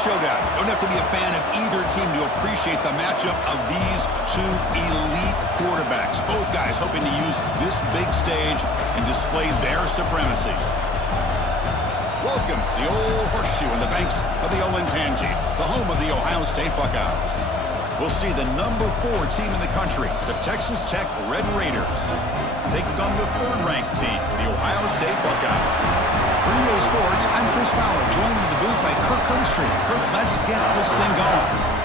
showdown. You don't have to be a fan of either team to appreciate the matchup of these two elite quarterbacks. Both guys hoping to use this big stage and display their supremacy. Welcome to the old horseshoe on the banks of the Olentangy, the home of the Ohio State Buckeyes. We'll see the number 4 team in the country, the Texas Tech Red Raiders, taking on the 3rd-ranked team, the Ohio State Buckeyes. For EA Sports, I'm Chris Fowler, joined in the booth by Kirk Herbstreit. Kirk, let's get this thing going.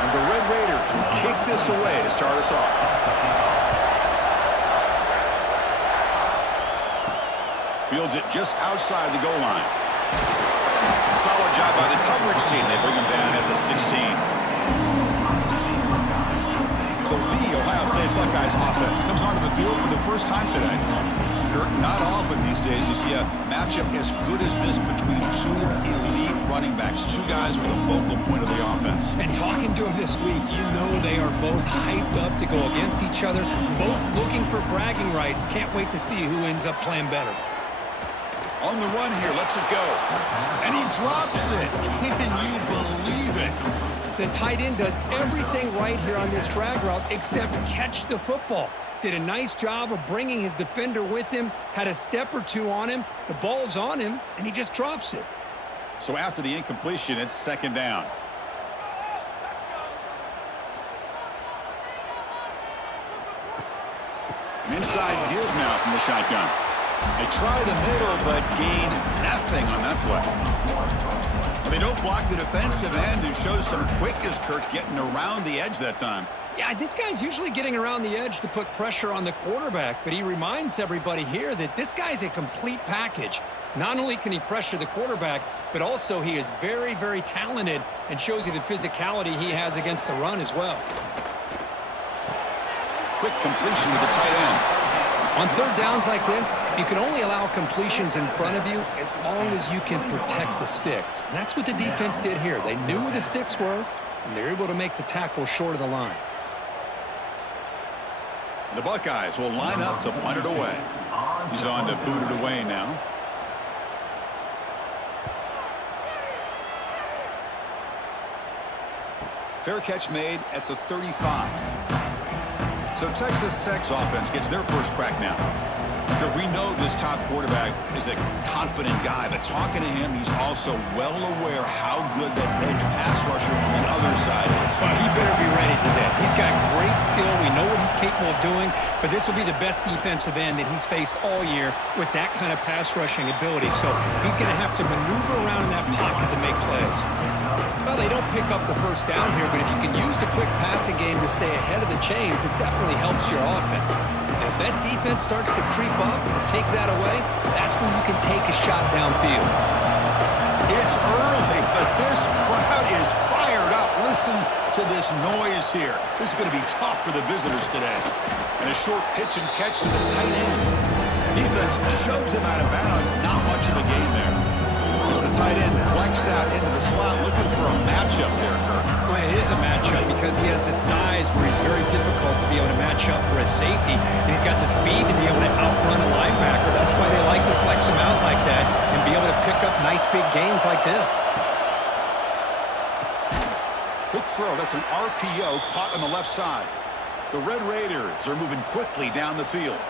And the Red Raiders will kick this away to start us off. Fields it just outside the goal line. Solid job by the coverage team. They bring him down at the 16. So the Ohio State Buckeyes offense comes onto the field for the first time today. Kirk, not often these days you see a matchup as good as this between two elite running backs, two guys with a focal point of the offense. And talking to them this week, you know they are both hyped up to go against each other, both looking for bragging rights. Can't wait to see who ends up playing better. On the run here, lets it go. And he drops it. Can you believe it? The tight end does everything right here on this drag route except catch the football. Did a nice job of bringing his defender with him, had a step or two on him, the ball's on him, and he just drops it. So after the incompletion, it's 2nd down. An inside give now from the shotgun. They try the middle, but gain nothing on that play. Well, they don't block the defensive end, who shows some quickness, Kirk, getting around the edge that time. Yeah, this guy's usually getting around the edge to put pressure on the quarterback, but he reminds everybody here that this guy's a complete package. Not only can he pressure the quarterback, but also he is very, very talented and shows you the physicality he has against the run as well. Quick completion to the tight end. On 3rd downs like this, you can only allow completions in front of you as long as you can protect the sticks. And that's what the defense did here. They knew where the sticks were, and they're able to make the tackle short of the line. The Buckeyes will line up to punt it away. He's on to boot it away now. Fair catch made at the 35. So Texas Tech's offense gets their first crack now. We know this top quarterback is a confident guy, but talking to him, he's also well aware how good that edge pass rusher on the other side is. Well, he better be ready today. He's got great skill. We know what he's capable of doing, but this will be the best defensive end that he's faced all year with that kind of pass rushing ability. So he's going to have to maneuver around in that pocket to make plays. Well, they don't pick up the first down here, but if you can use the quick passing game to stay ahead of the chains, it definitely helps your offense. And if that defense starts to creep up and take that away, that's when you can take a shot downfield. It's early, but this crowd is fired up. Listen to this noise here. This is going to be tough for the visitors today. And a short pitch and catch to the tight end. Defense shoves him out of bounds. Not much of a gain there. As the tight end flex out into the slot, looking for a matchup there, Kirk. Well, it is a matchup because he has the size where he's very difficult to be able to match up for his safety. And he's got the speed to be able to outrun a linebacker. That's why they like to flex him out like that and be able to pick up nice big gains like this. Quick throw. That's an RPO caught on the left side. The Red Raiders are moving quickly down the field.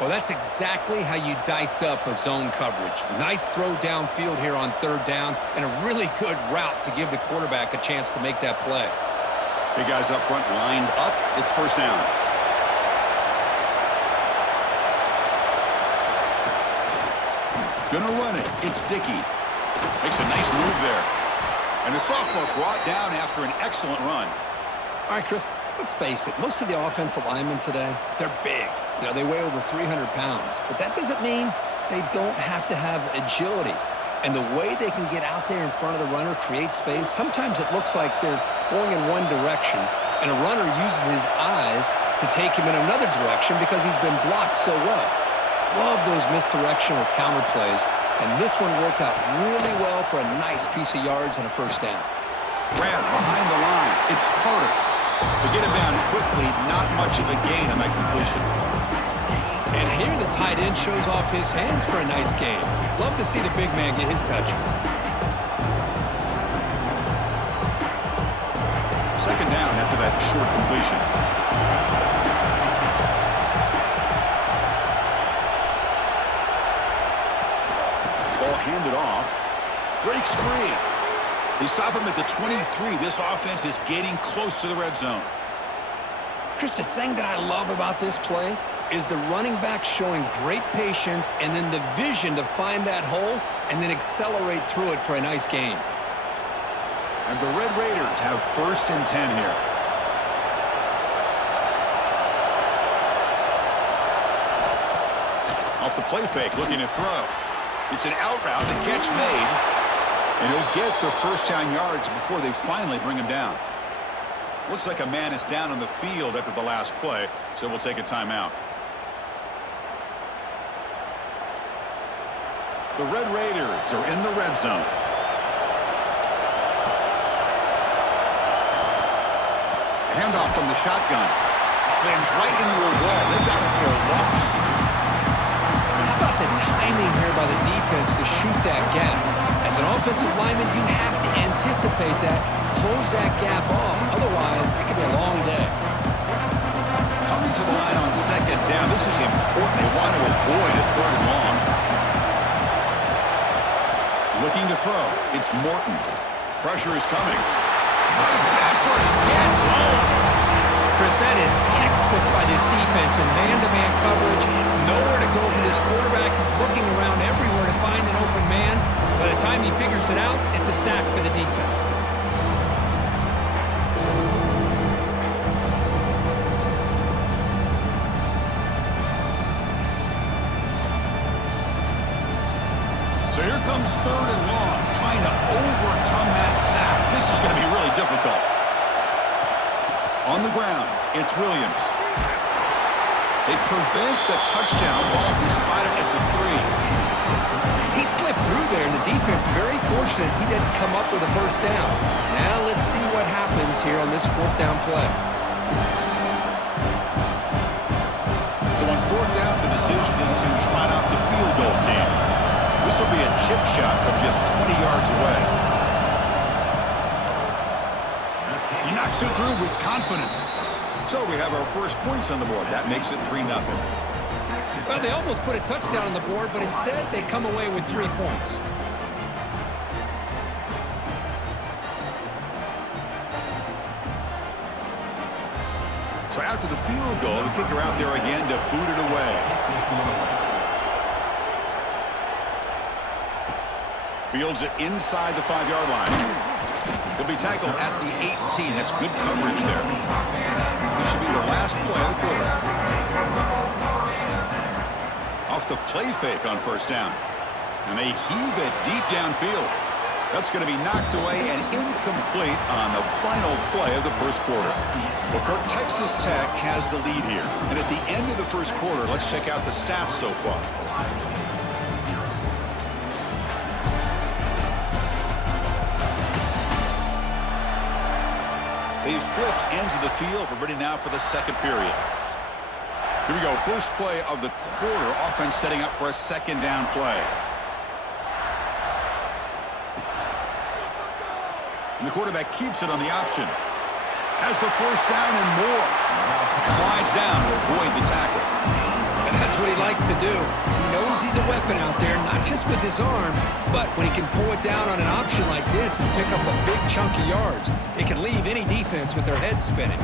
Well, that's exactly how you dice up a zone coverage. Nice throw downfield here on 3rd down, and a really good route to give the quarterback a chance to make that play. Big guys up front lined up. It's 1st down. Gonna run it. It's Dickey. Makes a nice move there. And the sophomore brought down after an excellent run. All right, Chris, let's face it. Most of the offensive linemen today, they're big. You know, they weigh over 300 pounds. But that doesn't mean they don't have to have agility. And the way they can get out there in front of the runner, create space, sometimes it looks like they're going in one direction, and a runner uses his eyes to take him in another direction because he's been blocked so well. Love those misdirection or counter plays, and this one worked out really well for a nice piece of yards and a first down. Grab behind the line. It's Carter. They get him down quickly. Not much of a gain on that completion. And here the tight end shows off his hands for a nice game. Love to see the big man get his touches. Second down after that short completion. Ball handed off. Breaks free. They stop him at the 23. This offense is getting close to the red zone. Chris, the thing that I love about this play is the running back showing great patience and then the vision to find that hole and then accelerate through it for a nice gain. And the Red Raiders have 1st and 10 here. Off the play fake, looking to throw. It's an out route, the catch made. And he'll get the first down yards before they finally bring him down. Looks like a man is down on the field after the last play, so we'll take a timeout. The Red Raiders are in the red zone. Handoff from the shotgun. Slams right into a wall. They've got him for a loss. How about the timing here by the defense to shoot that gap? As an offensive lineman, you have to anticipate that, close that gap off. Otherwise, it could be a long day. Coming to the line on second down. This is important. They want to avoid a 3rd and long. Looking to throw. It's Morton. Pressure is coming. Right pass rush gets home. Chris, that is textbook by this defense in man-to-man coverage. Nowhere to go for this quarterback. He's looking around everywhere to find an open man. By the time he figures it out, it's a sack for the defense. So here comes 3rd and long, trying to overcome that sack. This is going to be really difficult. On the ground, it's Williams. They prevent the touchdown ball. He spotted at the 3. He slipped through there, and the defense very fortunate he didn't come up with a first down. Now let's see what happens here on this 4th down play. So on 4th down, the decision is to trot out the field goal team. This will be a chip shot from just 20 yards away. He knocks it through with confidence. So we have our first points on the board. That makes it 3-0. Well, they almost put a touchdown on the board, but instead they come away with 3 points. So after the field goal, the kicker out there again to boot it away. Fields it inside the 5-yard line. He'll be tackled at the 18. That's good coverage there. This should be the last play of the quarter. Off the play fake on 1st down. And they heave it deep downfield. That's going to be knocked away and incomplete on the final play of the first quarter. Well, Kirk, Texas Tech has the lead here. And at the end of the first quarter, let's check out the stats so far. They've flipped ends of the field. We're ready now for the second period. Here we go. First play of the quarter. Offense setting up for a 2nd down play. And the quarterback keeps it on the option. Has the first down and more. Slides down to avoid the tackle. And that's what he likes to do. He knows he's a weapon out there, not just with his arm, but when he can pull it down on an option like this and pick up a big chunk of yards, it can leave any defense with their head spinning.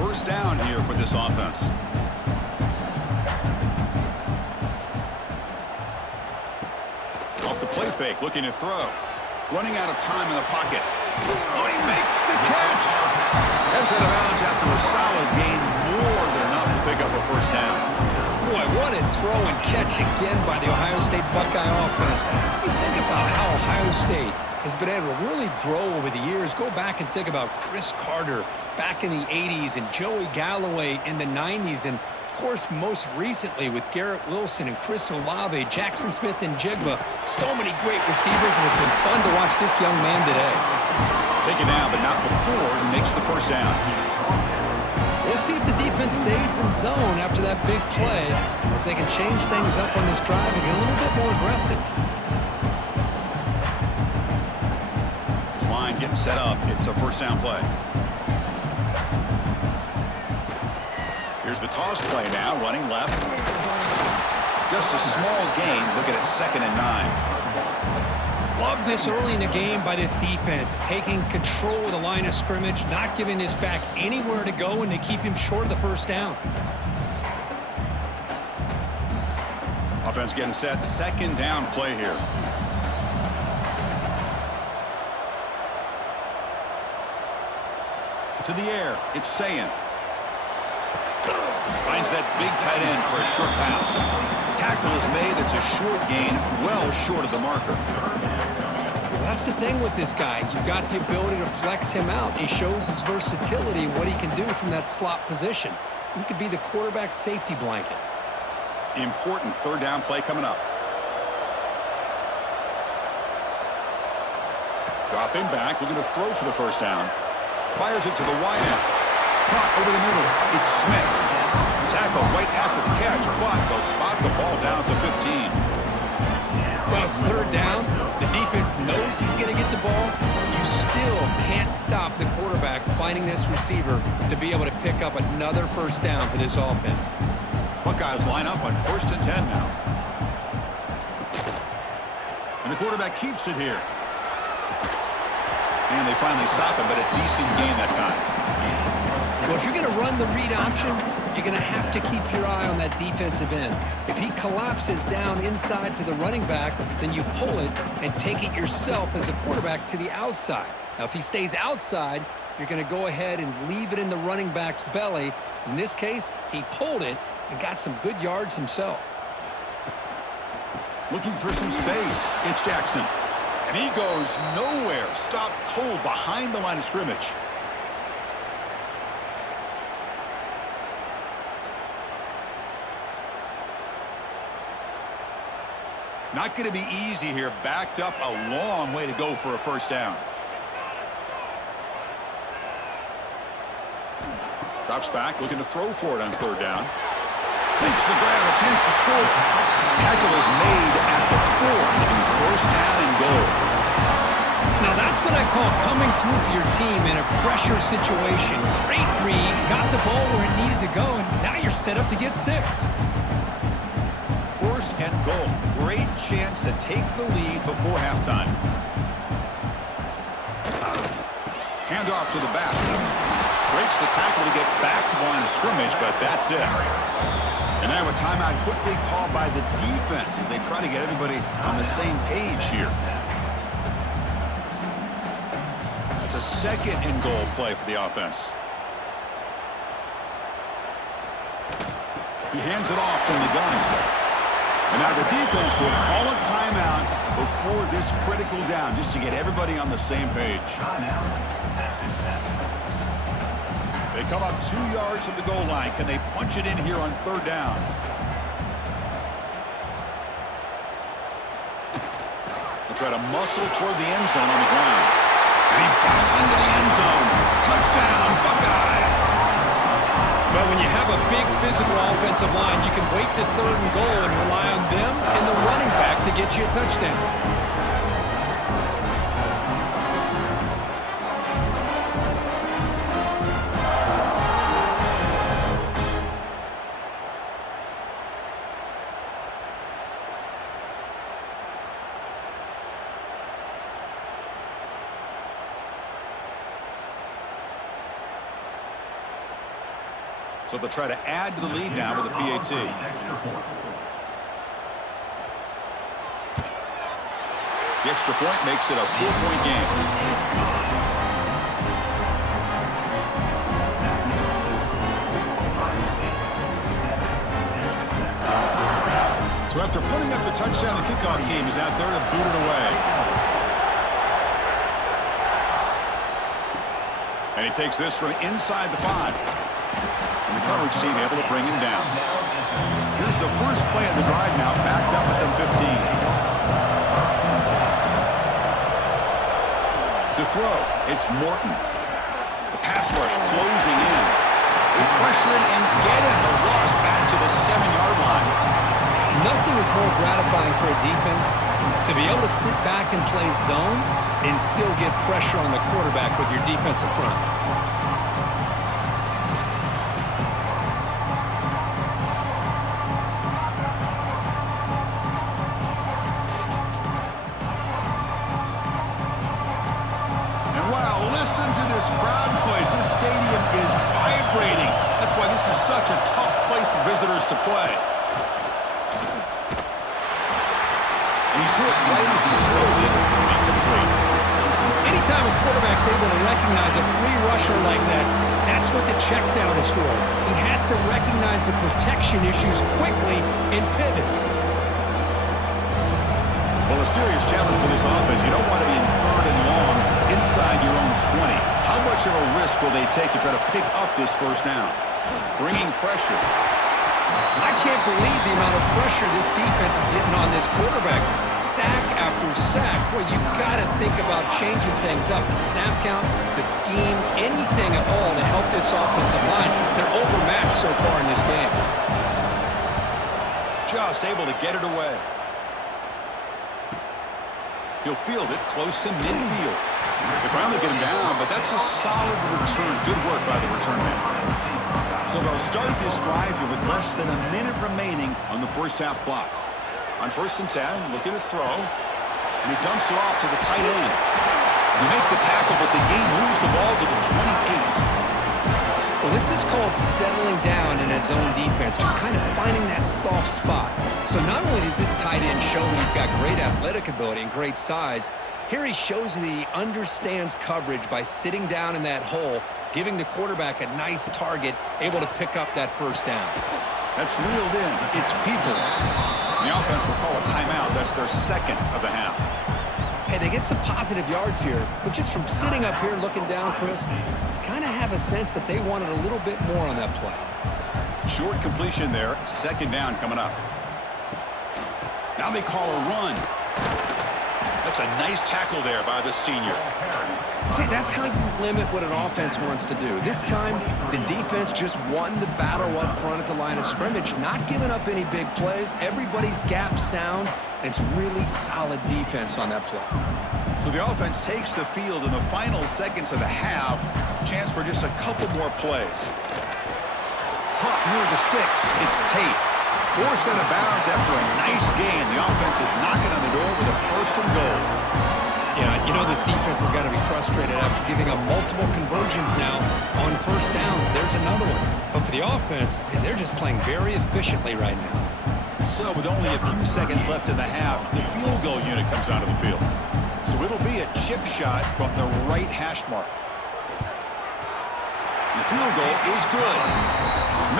First down here for this offense. Off the play fake, looking to throw. Running out of time in the pocket. Oh, he makes the catch. Heads out of bounds after a solid gain, more than enough to pick up a first down. Boy, what a throw and catch again by the Ohio State Buckeye offense. You think about how Ohio State has been able to really grow over the years. Go back and think about Chris Carter back in the 80s and Joey Galloway in the 90s. And, of course, most recently with Garrett Wilson and Chris Olave, Jackson Smith and Jigba. So many great receivers, and it's been fun to watch this young man today. Taken down, but not before he makes the first down. We'll see if the defense stays in zone after that big play, or if they can change things up on this drive and get a little bit more aggressive. This line getting set up. It's a first down play. Here's the toss play now, running left. Just a small gain, looking at 2nd and 9. Love this early in the game by this defense, taking control of the line of scrimmage, not giving this back anywhere to go, and to keep him short of the first down. Offense getting set, 2nd down play here. To the air, it's Sayin. Finds that big tight end for a short pass. Tackle is made. That's a short gain, well short of the marker. Well, that's the thing with this guy. You've got the ability to flex him out. He shows his versatility and what he can do from that slot position. He could be the quarterback safety blanket. Important 3rd down play coming up. Dropping back, looking to throw for the first down. Fires it to the wide end. Caught over the middle. It's Smith. Tackle right after the catch, but they'll spot the ball down at the 15. Well, it's 3rd down. The defense knows he's going to get the ball. You still can't stop the quarterback finding this receiver to be able to pick up another first down for this offense. Buckeyes line up on 1st and 10 now. And the quarterback keeps it here. And they finally stop him, but a decent gain that time. Well, if you're going to run the read option, you're going to have to keep your eye on that defensive end. If he collapses down inside to the running back, then you pull it and take it yourself as a quarterback to the outside. Now, if he stays outside, you're going to go ahead and leave it in the running back's belly. In this case, he pulled it and got some good yards himself. Looking for some space. It's Jackson. And he goes nowhere. Stopped cold behind the line of scrimmage. Not going to be easy here. Backed up a long way to go for a first down. Drops back, looking to throw for it on 3rd down. Makes the grab, a chance to score. Tackle is made at the 4 and 1st down and goal. Now that's what I call coming through for your team in a pressure situation. Great read, got the ball where it needed to go, and now you're set up to get 6. 1st and goal. Great chance to take the lead before halftime. Handoff to the back. Breaks the tackle to get back to the line of scrimmage, but that's it. And now a timeout quickly called by the defense as they try to get everybody on the same page here. That's a 2nd and goal play for the offense. He hands it off from the gun. And now the defense will call a timeout before this critical down, just to get everybody on the same page. They come up 2 yards from the goal line. Can they punch it in here on 3rd down? They'll try to muscle toward the end zone on the ground. And he busts into the end zone. Touchdown, Buckeyes! Well, when you have a big physical offensive line, you can wait to 3rd and goal and rely on them and the running back to get you a touchdown. So they'll try to add to the lead now with a PAT. The extra point makes it a 4-point game. So after putting up the touchdown, the kickoff team is out there to boot it away. And he takes this from inside the 5. And the coverage team able to bring him down. Here's the first play of the drive now, backed up at the 15. To throw, it's Morton. The pass rush closing in. They pressure him and get him. The loss back to the 7-yard line. Nothing is more gratifying for a defense to be able to sit back and play zone and still get pressure on the quarterback with your defensive front. And wow, listen to this crowd noise. This stadium is vibrating. That's why this is such a tough place for visitors to play. He's hit right as he throws it. Incomplete. Anytime a quarterback's able to recognize a free rusher like that, that's what the check down is for. He has to recognize the protection issues quickly and pivot. Well, a serious challenge for this offense. You don't want to be in 3rd and long inside your own 20. How much of a risk will they take to try to pick up this first down? Bringing pressure. I can't believe the amount of pressure this defense is getting on this quarterback. Sack after sack. Well, you've got to think about changing things up. The snap count, the scheme, anything at all to help this offensive line. They're overmatched so far in this game. Just able to get it away. He'll field it close to midfield. They finally get him down, but that's a solid return. Good work by the return man. So they'll start this drive here with less than a minute remaining on the first half clock. On 1st and 10, looking to throw. And he dumps it off to the tight end. You make the tackle, but the game moves the ball to the 28. Well, this is called settling down in a zone defense, just kind of finding that soft spot. So not only does this tight end show he's got great athletic ability and great size, here he shows that he understands coverage by sitting down in that hole, giving the quarterback a nice target, able to pick up that first down. That's reeled in. It's Peoples. The offense will call a timeout. That's their 2nd of the half. Hey, they get some positive yards here, but just from sitting up here looking down, Chris, you kind of have a sense that they wanted a little bit more on that play. Short completion there. 2nd down coming up. Now they call a run. That's a nice tackle there by the senior. See, that's how you limit what an offense wants to do. This time, the defense just won the battle up front at the line of scrimmage, not giving up any big plays. Everybody's gap sound. It's really solid defense on that play. So the offense takes the field in the final seconds of the half. Chance for just a couple more plays. Caught near the sticks. It's Tate. Forced out of bounds after a nice gain. The offense is knocking on the door with a 1st and goal. Yeah, you know this defense has got to be frustrated after giving up multiple conversions now on 1st downs. There's another one. But for the offense, man, they're just playing very efficiently right now. So with only a few seconds left in the half, the field goal unit comes out of the field. So it'll be a chip shot from the right hash mark. The field goal is good.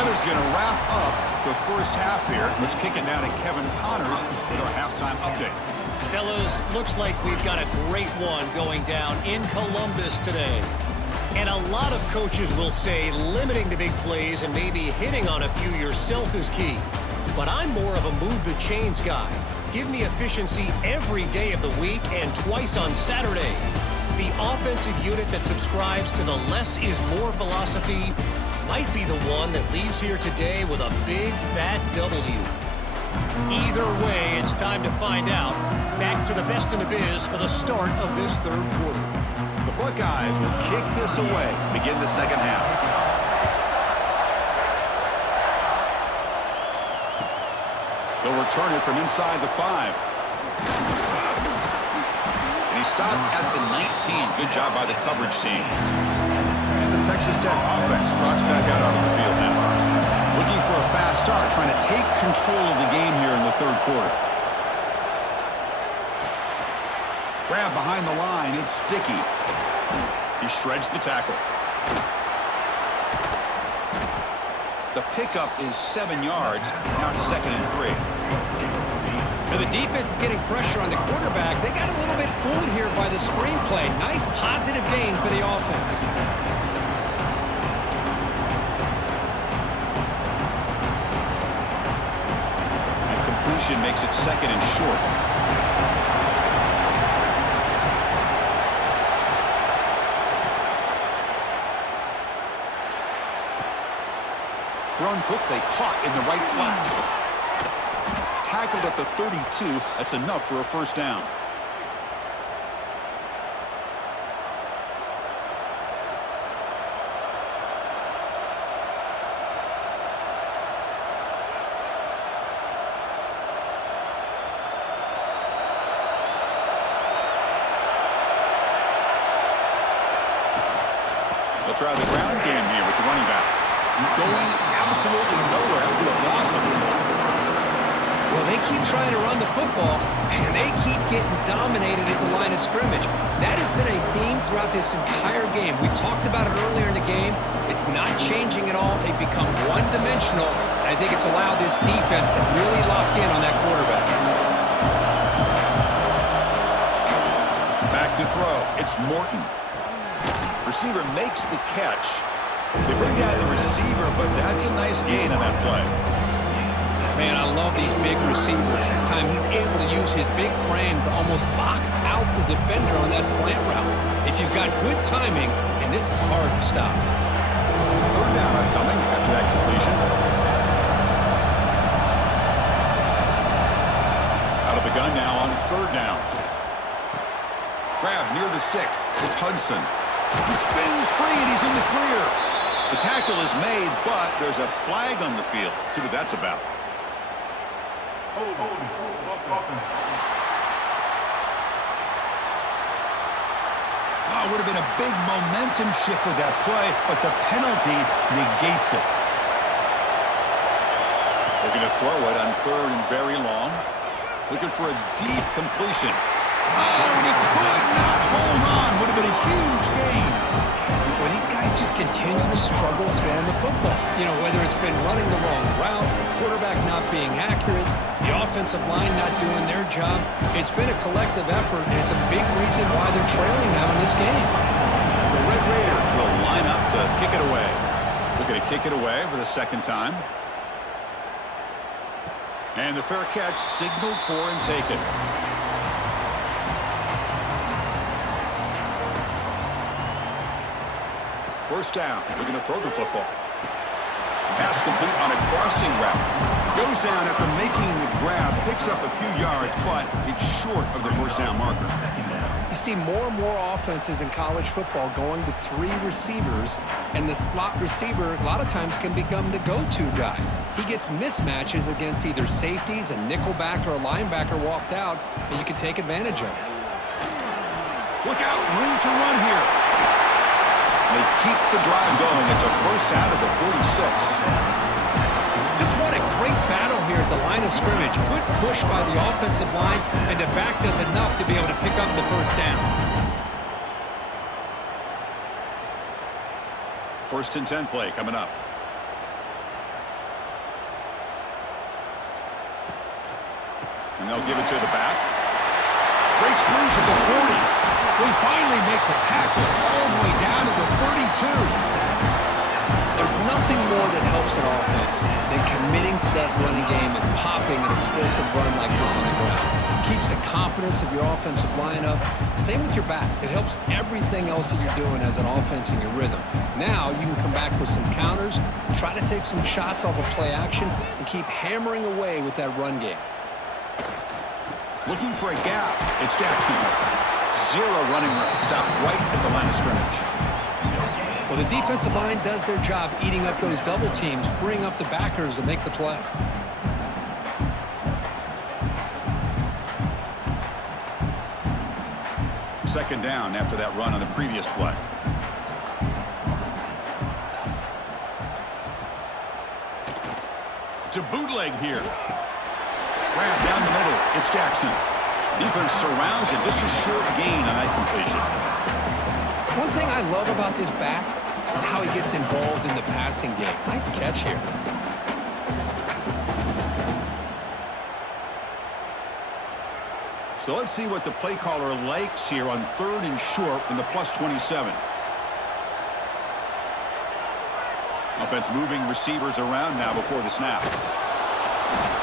Miller's going to wrap up the first half here. Let's kick it down to Kevin Connors with our halftime update. Fellas, looks like we've got a great one going down in Columbus today. And a lot of coaches will say limiting the big plays and maybe hitting on a few yourself is key. But I'm more of a move the chains guy. Give me efficiency every day of the week and twice on Saturday. The offensive unit that subscribes to the less is more philosophy might be the one that leaves here today with a big fat W. Either way, it's time to find out. Back to the best in the biz for the start of this 3rd quarter. The Buckeyes will kick this away to begin the 2nd half. They'll return it from inside the 5. And he stopped at the 19. Good job by the coverage team. And the Texas Tech offense trots back out onto the field now. Looking for a fast start, trying to take control of the game here in the 3rd quarter. Grab behind the line, it's Sticky. He shreds the tackle. The pickup is 7 yards. Now it's 2nd and 3. Now the defense is getting pressure on the quarterback. They got a little bit fooled here by the screenplay. Nice positive gain for the offense. completion makes it second and short. Thrown quickly, caught in the right flat. Tackled at the 32. That's enough for a first down. They'll try the ground game here with the running back. Going absolutely nowhere. It'll be a loss of one. Well, they keep trying to run the football, and they keep getting dominated at the line of scrimmage. That has been a theme throughout this entire game. We've talked about it earlier in the game. It's not changing at all. They've become one-dimensional, and I think it's allowed this defense to really lock in on that quarterback. Back to throw. It's Morton. Receiver makes the catch. They bring down the receiver, but that's a nice gain on that play. Man, I love these big receivers. This time he's able to use his big frame to almost box out the defender on that slant route. If you've got good timing, and this is hard to stop. Third down coming after that completion. Out of the gun now on third down. Grab near the sticks. It's Hudson. He spins free, and he's in the clear. The tackle is made, but there's a flag on the field. Let's see what that's about. Oh, it would have been a big momentum shift with that play, but the penalty negates it. They're going to throw it on third and very long. Looking for a deep completion. Oh, and he could not hold on. Would have been a huge gain. Well, these guys just continue to struggle throwing the football. You know, whether it's been running the wrong route, the quarterback not being accurate, the offensive line not doing their job. It's been a collective effort, and it's a big reason why they're trailing now in this game. The Red Raiders will line up to kick it away. Looking to kick it away for the second time. And the fair catch signaled for and taken. First down. They're going to throw the football. Pass complete on a crossing route. Goes down after making the grab. Picks up a few yards, but it's short of the first down marker. You see more and more offenses in college football going to three receivers, and the slot receiver a lot of times can become the go-to guy. He gets mismatches against either safeties, a nickelback, or a linebacker walked out, and you can take advantage of it. Look out, room to run here. They keep the drive going. It's a first out of the 46. Just what a great battle here at the line of scrimmage. Good push by the offensive line, and the back does enough to be able to pick up the first down. First and 10 play coming up. And they'll give it to the back. Breaks loose at the 40. We finally make the tackle all the way down to the 32. There's nothing more that helps an offense than committing to that running game and popping an explosive run like this on the ground. It keeps the confidence of your offensive line up. Same with your back. It helps everything else that you're doing as an offense in your rhythm. Now you can come back with some counters, try to take some shots off of play action, and keep hammering away with that run game. Looking for a gap. It's Jackson. Zero running room. Stop right at the line of scrimmage. Well, the defensive line does their job eating up those double teams, freeing up the backers to make the play. Second down after that run on the previous play. To bootleg here. Grab down the middle. It's Jackson. Defense surrounds him. Just a short gain on that completion. One thing I love about this back is how he gets involved in the passing game. Nice catch here. So let's see what the play caller likes here on third and short in the +27. Offense moving receivers around now before the snap.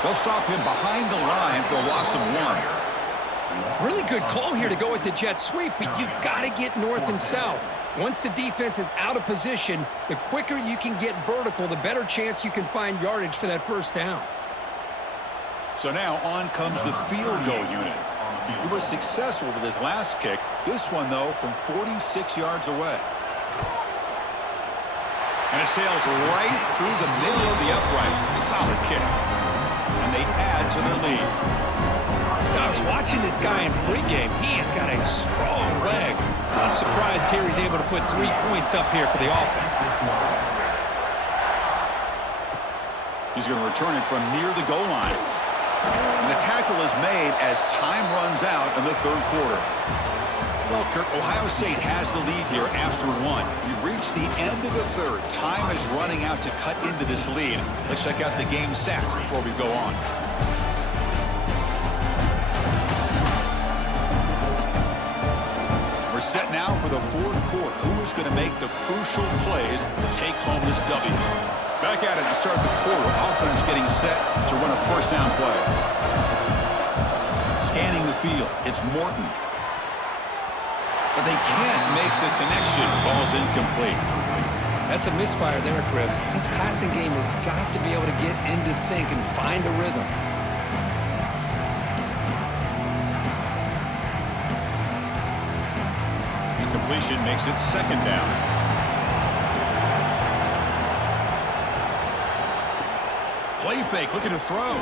They'll stop him behind the line for a loss of 1. Really good call here to go with the jet sweep, but you've got to get north and south. Once the defense is out of position, the quicker you can get vertical, the better chance you can find yardage for that first down. So now on comes the field goal unit. He was successful with his last kick. This one, though, from 46 yards away. And it sails right through the middle of the uprights. Solid kick. And they add to their lead. I was watching this guy in pregame. He has got a strong leg. I'm surprised here he's able to put 3 points up here for the offense. He's going to return it from near the goal line. And the tackle is made as time runs out in the third quarter. Well, Kirk, Ohio State has the lead here after 1. We've reached the end of the third. Time is running out to cut into this lead. Let's check out the game stats before we go on. We're set now for the fourth quarter. Who is going to make the crucial plays to take home this W? Back at it to start the quarter. Offense getting set to run a first down play. Scanning the field. It's Morton. But they can't make the connection. Ball's incomplete. That's a misfire there, Chris. This passing game has got to be able to get into sync and find a rhythm. Incompletion makes it second down. Play fake, looking to throw.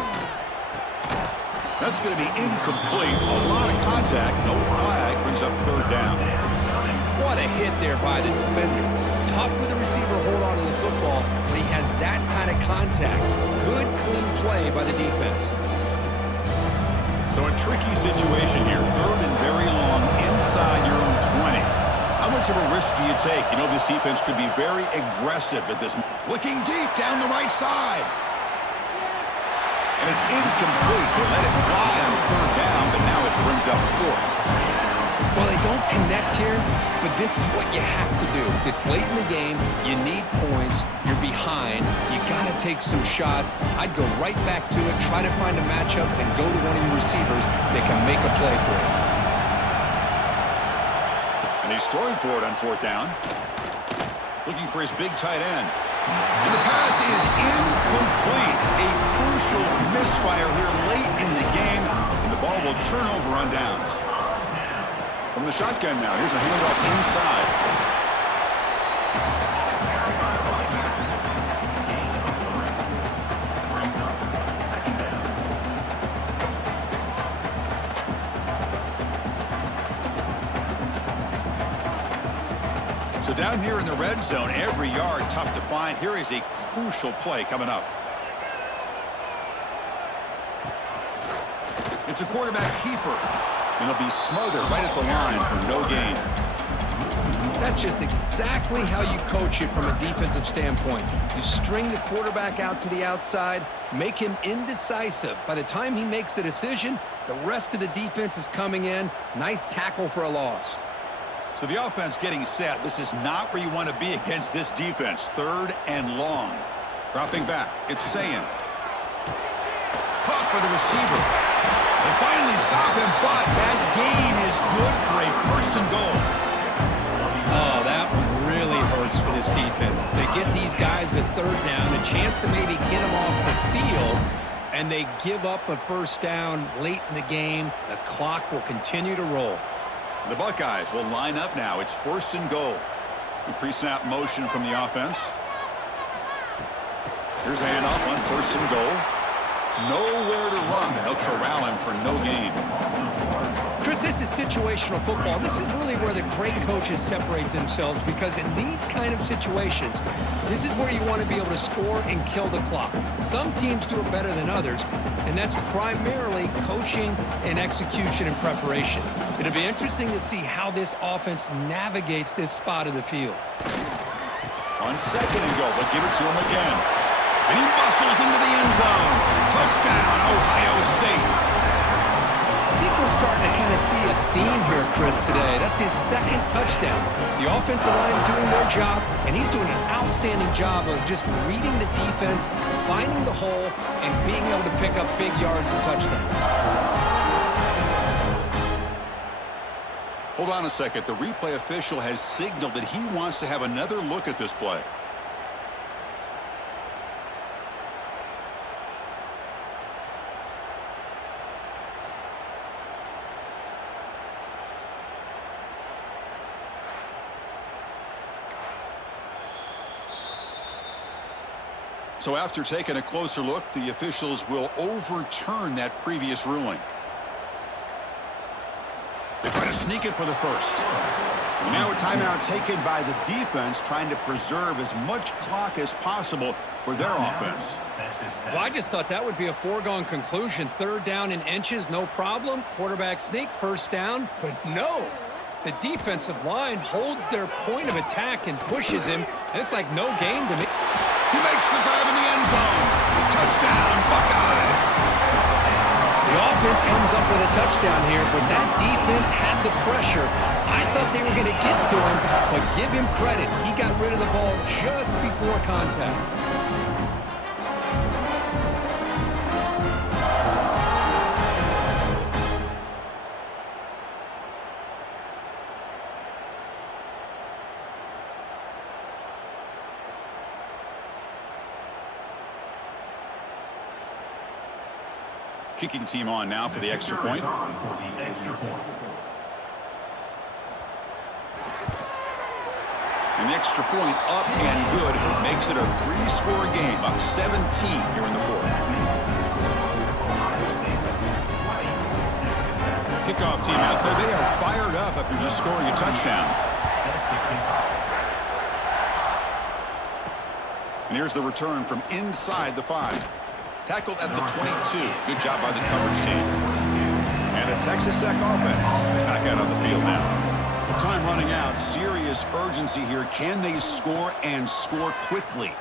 That's going to be incomplete. A lot of contact, no flag, brings up third down. What a hit there by the defender. Tough for the receiver to hold on to the football, but he has that kind of contact. Good, clean play by the defense. So a tricky situation here. Third and very long inside your own 20. How much of a risk do you take? You know this defense could be very aggressive at this. Looking deep down the right side. And it's incomplete. They let it fly on third down, but now it brings up fourth. Well, they don't connect here, but this is what you have to do. It's late in the game. You need points. You're behind. You got to take some shots. I'd go right back to it, try to find a matchup, and go to one of your receivers that can make a play for you. And he's throwing for it on fourth down. Looking for his big tight end. And the pass is incomplete. A crucial misfire here late in the game. And the ball will turn over on downs. From the shotgun now, here's a handoff inside. So down here in the red zone, every yard tough to find. Here is a crucial play coming up. It's a quarterback keeper. And he'll be smothered right at the line for no gain. That's just exactly how you coach it from a defensive standpoint. You string the quarterback out to the outside, make him indecisive. By the time he makes a decision, the rest of the defense is coming in. Nice tackle for a loss. So the offense getting set. This is not where you want to be against this defense. Third and long. Dropping back. It's Sayin. Caught by the receiver. They finally stop him, but that gain is good for a first and goal. Oh, that one really hurts for this defense. They get these guys to third down, a chance to maybe get them off the field, and they give up a first down late in the game. The clock will continue to roll. The Buckeyes will line up now. It's first and goal. Pre-snap motion from the offense. Here's a handoff on first and goal. Nowhere to run. They'll corral him for no gain. Chris, this is situational football. This is really where the great coaches separate themselves, because in these kind of situations, this is where you want to be able to score and kill the clock. Some teams do it better than others, and that's primarily coaching and execution and preparation. It'll be interesting to see how this offense navigates this spot of the field. On second and goal, they'll give it to him again. And he muscles into the end zone. Touchdown, Ohio State. think we're starting to kind of see a theme here, Chris, today. That's his second touchdown. The offensive line doing their job, and he's doing an outstanding job of just reading the defense, finding the hole, and being able to pick up big yards and touchdowns. Hold on a second. The replay official has signaled that he wants to have another look at this play. So after taking a closer look, the officials will overturn that previous ruling. They try to sneak it for the first. And now a timeout taken by the defense, trying to preserve as much clock as possible for their offense. Well, I just thought that would be a foregone conclusion. Third down in inches, no problem. Quarterback sneak, first down. But no, the defensive line holds their point of attack and pushes him. It looked like no gain to me. He makes the grab in the end zone. Touchdown, Buckeyes. The offense comes up with a touchdown here, but that defense had the pressure. I thought they were going to get to him, but give him credit. He got rid of the ball just before contact. Kicking team on now for the extra point. An extra point up and good makes it a 3-score game, up 17 here in the fourth. Kickoff team out there. They are fired up after just scoring a touchdown. And here's the return from inside the 5. Tackled at the 22. Good job by the coverage team. And a Texas Tech offense is back out on the field now. Time running out. Serious urgency here. Can they score and score quickly?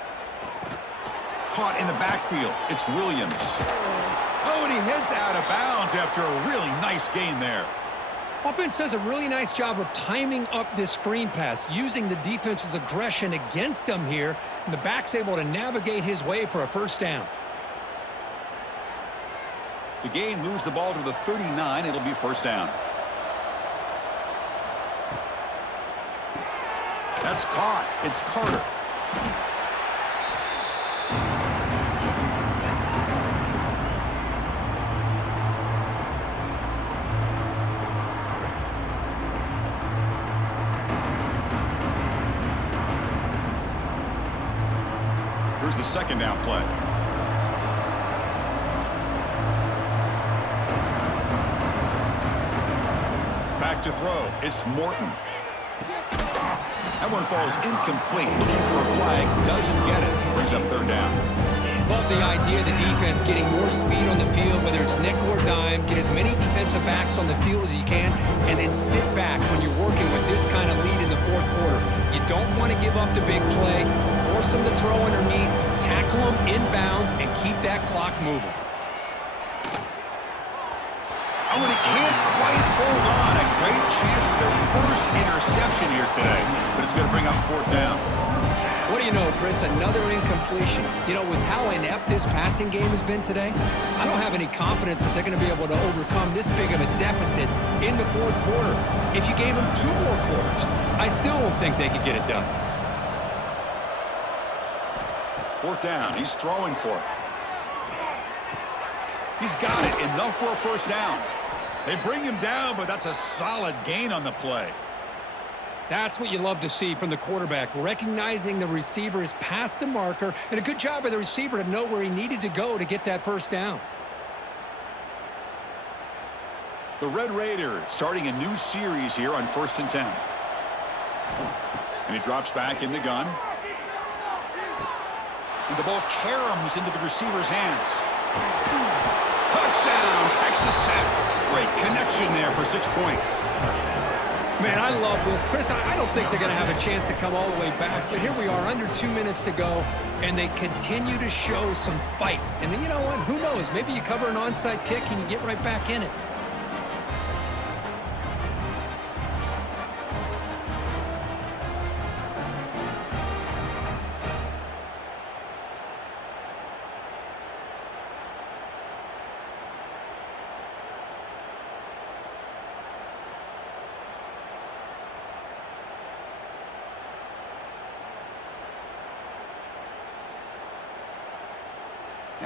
Caught in the backfield. It's Williams. Oh, and he heads out of bounds after a really nice gain there. Offense does a really nice job of timing up this screen pass, using the defense's aggression against them here, and the back's able to navigate his way for a first down. The gain moves the ball to the 39. It'll be first down. That's caught. It's Carter. Here's the second down play. Back to throw. It's Morton. That one falls incomplete. Looking for a flag. Doesn't get it. Brings up third down. Love the idea of the defense getting more speed on the field, whether it's nickel or dime. Get as many defensive backs on the field as you can, and then sit back when you're working with this kind of lead in the fourth quarter. You don't want to give up the big play. Force them to throw underneath. Tackle them inbounds and keep that clock moving. Oh, and he can't quite hold on. A great chance for their first interception here today, but it's going to bring up fourth down. What do you know, Chris? Another incompletion. You know, with how inept this passing game has been today, I don't have any confidence that they're going to be able to overcome this big of a deficit in the fourth quarter. If you gave them 2 more quarters, I still don't think they could get it done. Fourth down. He's throwing for it. He's got it. Enough for a first down. They bring him down, but that's a solid gain on the play. That's what you love to see from the quarterback, recognizing the receiver is past the marker, and a good job by the receiver to know where he needed to go to get that first down. The Red Raiders starting a new series here on 1st and 10. And he drops back in the gun. And the ball caroms into the receiver's hands. Touchdown, Texas Tech. Great connection there for 6 points. Man, I love this. Chris, I don't think they're going to have a chance to come all the way back, but here we are, under 2 minutes to go, and they continue to show some fight. And then, you know what? Who knows? Maybe you cover an onside kick and you get right back in it.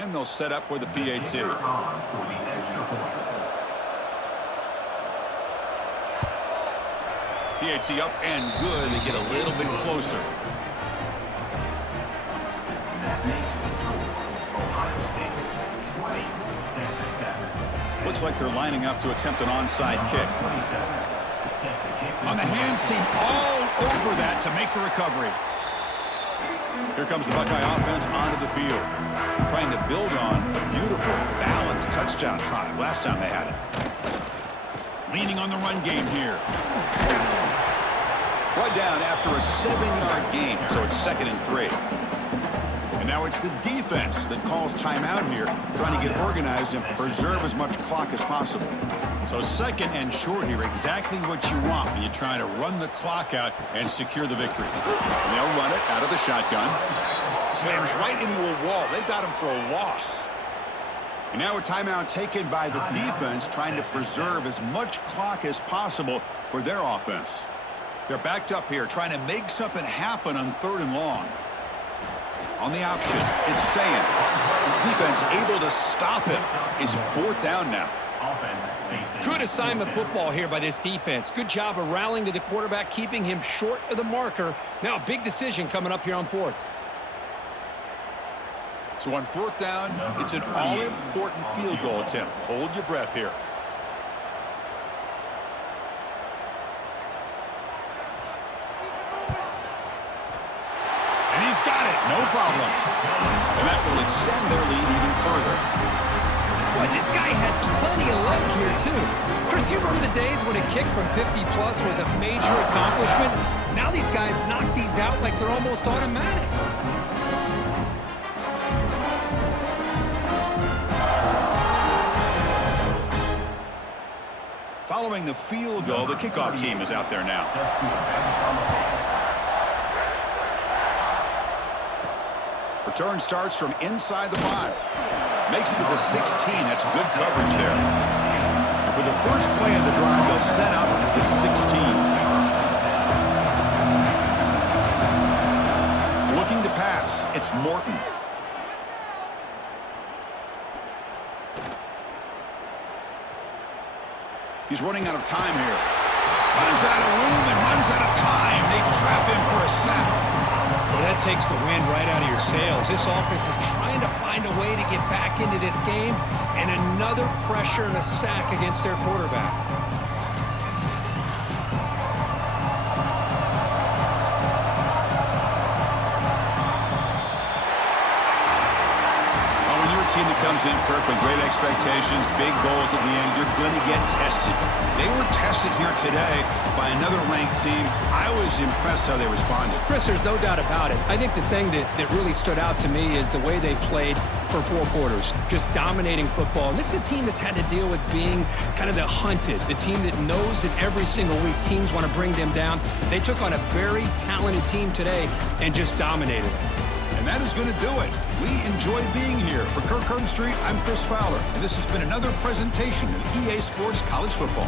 And they'll set up with a PAT. PAT up and good. They get a little bit closer. Looks like they're lining up to attempt an onside kick. On the hands team, all over that to make the recovery. Here comes the Buckeye offense onto the field, trying to build on a beautiful, balanced touchdown drive last time they had it. Leaning on the run game here. Brought down after a 7-yard gain, so it's 2nd and 3. And now it's the defense that calls timeout here, trying to get organized and preserve as much clock as possible. So 2nd and short here, exactly what you want when you're trying to run the clock out and secure the victory. And they'll run it out of the shotgun. Slams right into a wall. They got him for a loss. And now a timeout taken by the defense, trying to preserve as much clock as possible for their offense. They're backed up here, trying to make something happen on 3rd and long. On the option, it's Sayin. The defense able to stop him. It's 4th down now. Good assignment football here by this defense. Good job of rallying to the quarterback, keeping him short of the marker. Now a big decision coming up here on 4th. So on 4th down, it's an all-important field goal attempt. Hold your breath here. And he's got it, no problem. And that will extend their lead even further. Boy, this guy had plenty of leg here, too. Chris, you remember the days when a kick from 50-plus was a major accomplishment? Now these guys knock these out like they're almost automatic. Following the field goal, the kickoff team is out there now. Return starts from inside the 5. Makes it to the 16. That's good coverage there. And for the first play of the drive, they'll set up at the 16. Looking to pass, it's Morton. He's running out of time here. Runs out of room and runs out of time. They trap him for a sack. Well, that takes the wind right out of your sails. This offense is trying to find a way to get back into this game, and another pressure and a sack against their quarterback. Team that comes in, Kirk, with great expectations, big goals at the end, you're going to get tested. They were tested here today by another ranked team. I was impressed how they responded. Chris, there's no doubt about it. I think the thing that really stood out to me is the way they played for 4 quarters, just dominating football. And this is a team that's had to deal with being kind of the hunted, the team that knows that every single week teams want to bring them down. They took on a very talented team today and just dominated it. And that is going to do it. We enjoyed being here. For Kirk Herbstreit, I'm Chris Fowler, and this has been another presentation of EA Sports College Football.